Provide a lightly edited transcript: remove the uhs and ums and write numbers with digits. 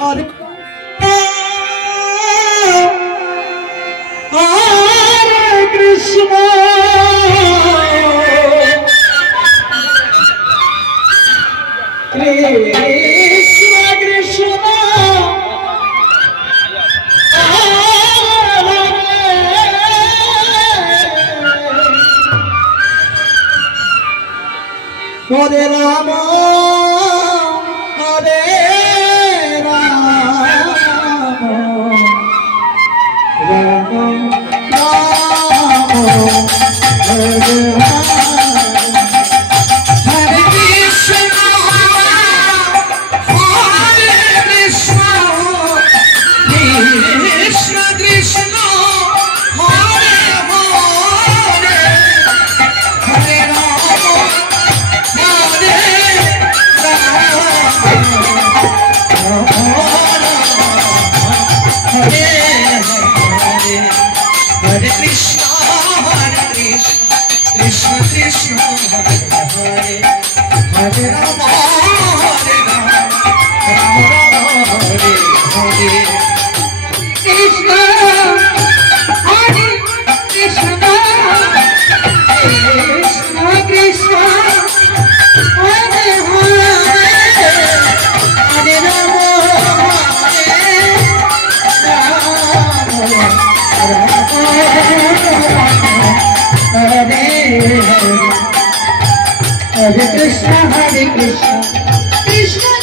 Hare Krishna Krishna Krishna Hare Rama Hare Rama Rama Rama Hare Hare Hare Krishna Hare Krishna Krishna Krishna Hare Hare Hare Rama Hare Krishna Krishna Krishna Hare Hare Rama Hare Rama Rama Rama Hare Hare Krishna Hare Krishna Krishna Krishna Hare Hare Hare Rama Hare Krishna Krishna